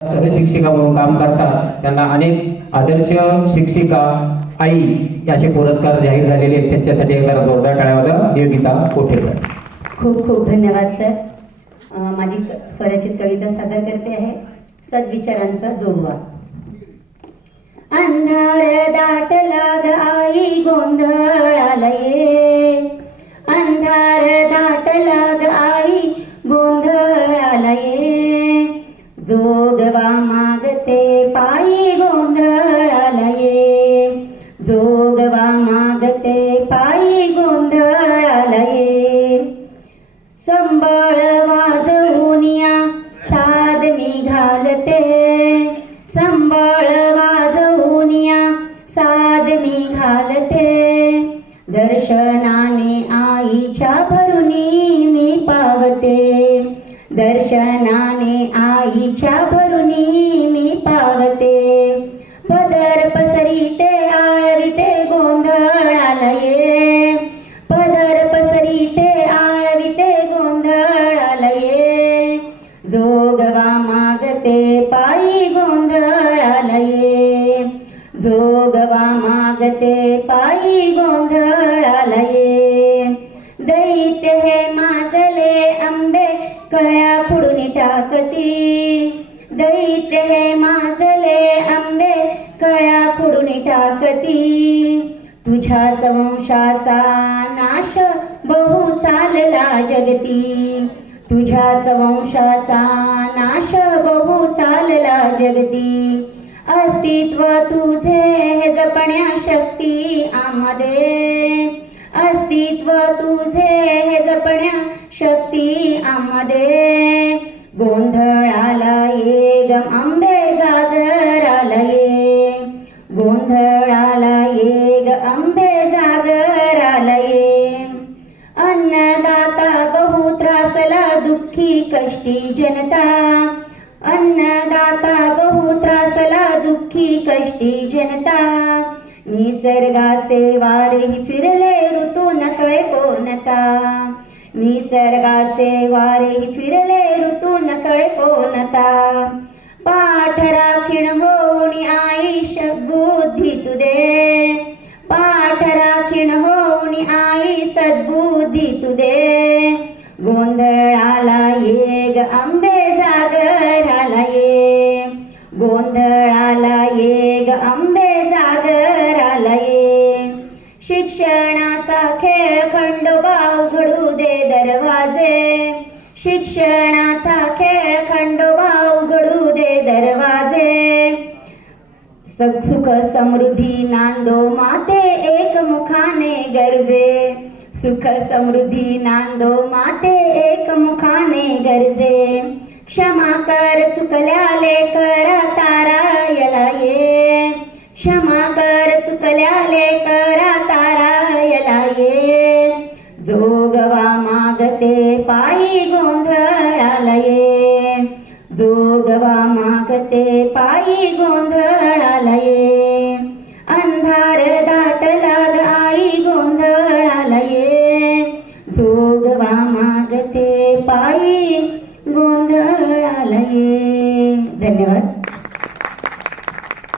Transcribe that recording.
सहशिक्षिका म्हणून काम करतात. त्यांना अनेक आदर्श शिक्षिका आई असे पुरस्कार जाहीर झालेले आहेत. त्यांच्यासाठी एकदा जोरदार टाळ्यावर देवगीता कोठेकर खूप खूप धन्यवाद सर. माझी स्वरचित कविता सादर करते आहे. सद्विचारांचा जोडवा अंधार दाटला ग आई गोंधळाला ये जोगवा मागते पायी गोंधळाला ये जोगवा मागते पायी गोंधळाला ये संबळ वाजवून या मी घालते. संबळ वाजवून या मी घालते. दर्शनाने आईच्या भरुनी दर्शनाने आईच्या भरुनी मी पावते. पदर पसरीते आळविते गोंधळाला ये पदर पसरीते आळविते गोंधळालये. जोगवा मागते पायी गोंधळाला ये जोगवा मागते पायी गोंधळाला ये दैत्य हे माझे कळ्या फुडून टाकती. दैत्य हे माजले आंबे कळ्या फुडून टाकती. तुझ्याच वंशाचा नाश बहु चालला जगती. तुझ्याच वंशाचा नाश बहु चालला जगती. अस्तित्व तुझे हे जपण्या शक्ती आमध्ये अस्तित्व तुझे शक्ती आमध्ये गोंधळाला ये ग आंबे जागराला ये. गोंधळाला ये ग आंबे जागराला ये. अन्नदाता बहु त्रासला दुःखी कष्टी जनता. अन्नदाता बहु त्रासला दुःखी कष्टी जनता. निसर्गाचे वारे फिरले ऋतू नकळे कोणता. निसर्गाचे वारे फिरले ऋतू नकळे कोणता पाठ राखीण होऊन आईश बुद्धी तुदे. पाठ राखीण होऊन आई सद्बुद्धी तुदे. गोंधळाला ये ग आंबे जागराला ये. गोंधळाला ये ग आंबे जागराला ये. शिक्षणाचा खेळ खंडोबा उघडू दरवाजे. शिक्षणाचा खेळ खंडोबा उघडू दे दरवाजे. सुख समृद्धी नांदो माते एक मुखाने गरजे. सुख समृद्धी नांदो माते एक मुखाने गरजे. क्षमा कर चुकल्या लेकर तारा तारायला ये. क्षमा कर चुकल्या लेकर गोंधळालये. जोगवा मागते पायी गोंधळालये. अंधार दाटला गाई गोंधळालये. जोगवा मागते पायी गोंधळालये. धन्यवाद.